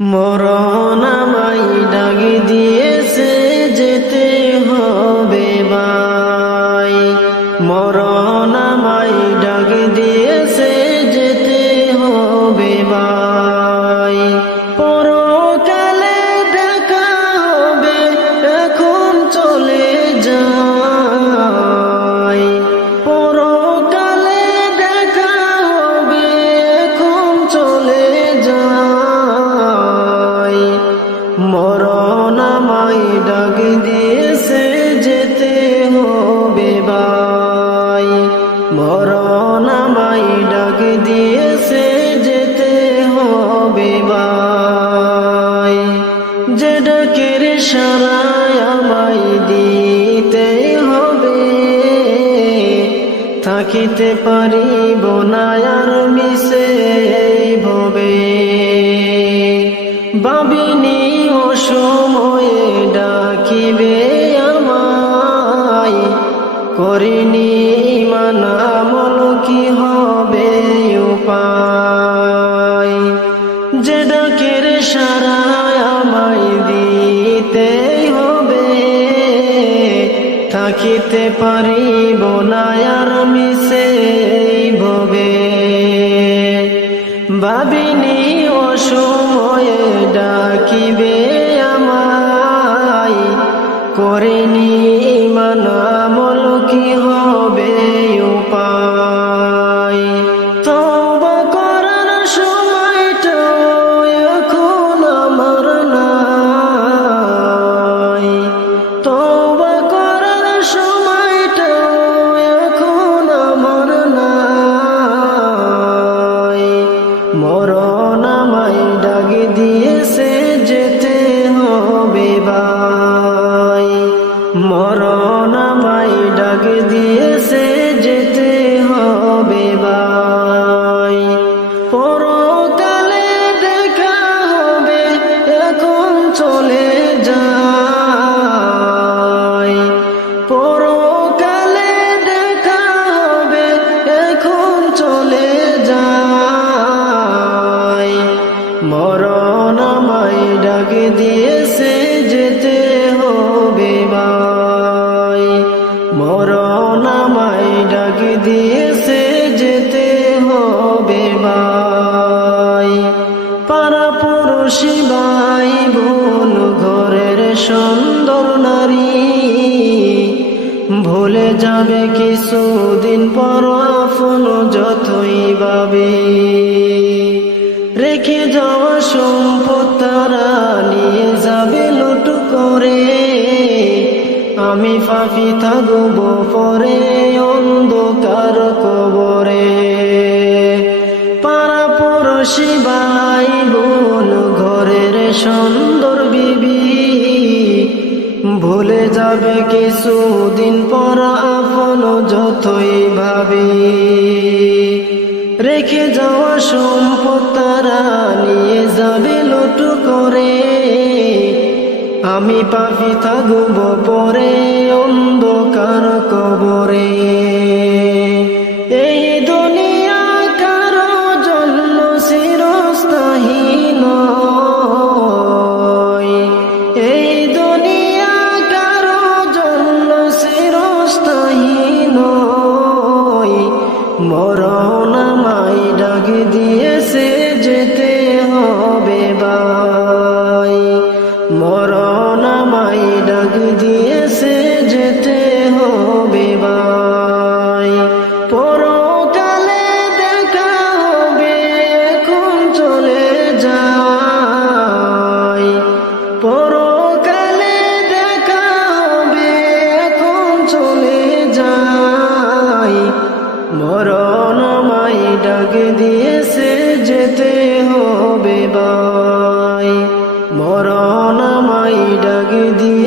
মরণ আমায় ডাকি দিয়েছে যেতে হবে ভাই। মরণ আমায় ডাকি দিয়েছে থাকিতে পারিব না আর মিশে ভবে বাবিনি ও সময়ে ডাকিবে আমায়। করিনি মানা আমল কি থাকিতে পারিব না আর মিশে ভবে ভাবিনি ও সময়ে ডাকিবে আমায় করিনি মরণ আমায় ডাকে দিয়েছে, যেতে হবে ভাই। পরকালে দেখা হবে, এখন চলে যাই। পরকালে দেখা হবে, এখন চলে যাই। মরণ আমায় ডাকে দিয়েছে ডাক ডাকে দিয়েছে যেতে হবে বাই পাড়া পড়শি বাই বোন ঘরের সুন্দর নারী। ভুলে যাবে কিছুদিন পর আমি ফাঁপি থাকব পরে অন্ধকার কবরে। পাড়া পড়শি ভাই বোন, ঘরের সুন্দর বিবি, ভুলে যাবে কিছুদিন পর আপন যতই ভাবি। রেখে যাওয়া সম্পদ তারা নিয়ে যাবে লুটু করে। আমি পাপি থাকব পরে অন্ধকার কবরে। দিয়ে সে যেতে হবে বাই মরণ আমায় ডাক দিয়ে